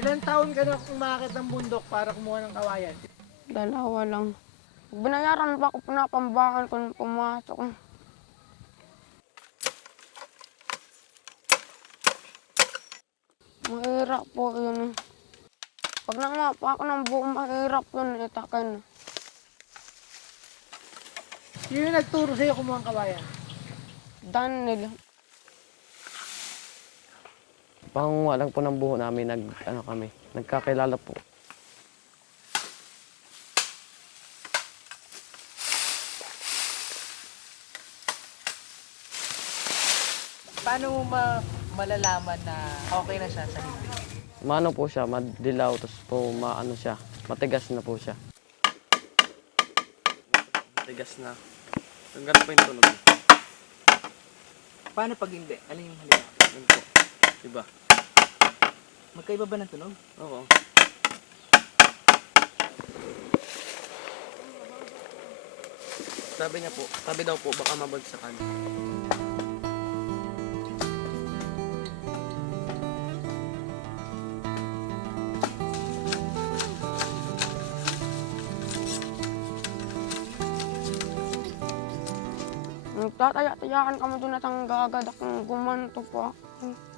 Ilang taon ka na umakit ng bundok para kumuha ng kawayan? 2 lang. Binayaran pa ako pinapambakan ko nung pumasok. Mahirap po yun. Pag nanguha pa ako ng buong mahirap yun, itakin. Sino yung nagturo sa'yo kumuha ng kawayan? Daniel, Pangunguha lang po ng buho namin, nagkakilala po. Paano mo malalaman na okay na siya sa hindi? Maano po siya, madilaw, tapos po maano siya, matigas na po siya. Matigas na. Hanggang pa yung tunog. Paano pag hindi? Alin yung halimbawa? Yun po. Diba? Magkaiba ba ng tunog? Oo. Sabi niya po, sabi daw po, baka mabagsakan. nagtataya-tayakan kami doon at ang gagadak ng gumanto po ako.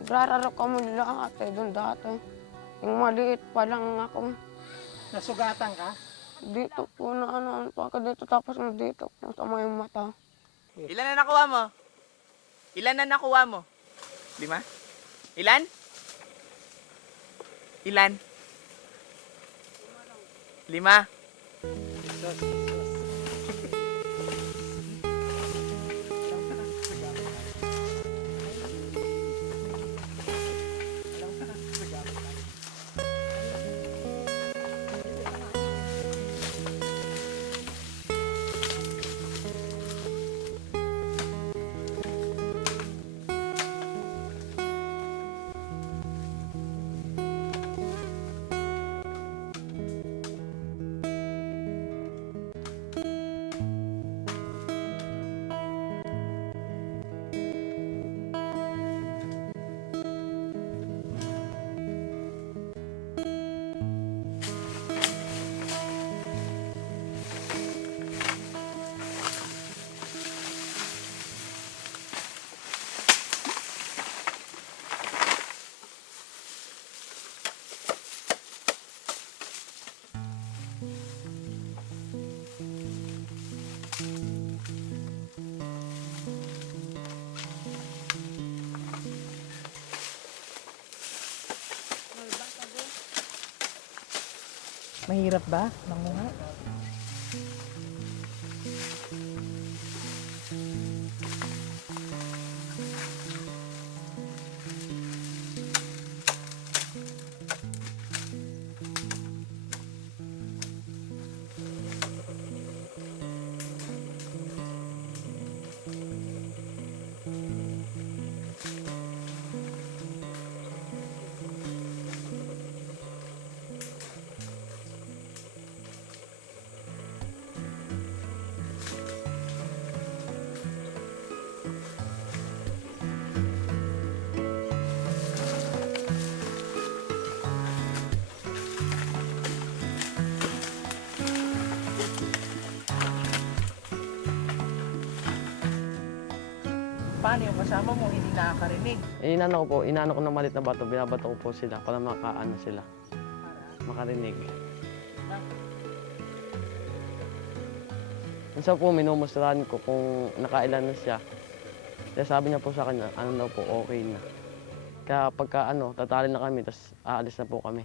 Nagrararo kami lahat doon dati. Yung maliit pa lang ako. Nasugatan ka? Dito po na ano pa ako dito tapos dito po sa may mata. Ilan na nakuha mo? Ilan na nakuha mo? 5? Ilan? Ilan? 5? Mahirap ba? Nangunga? Paano yung kasama mo hindi nakakarinig? Inano ko ng maliit na bato, binabato ko po sila para makaano sila, makarinig. Minsan po minumustahan ko kung nakailan na siya. Kaya sabi niya po sa akin, ano daw po, okay na. Kaya pagka tatali na kami, tapos aalis na po kami.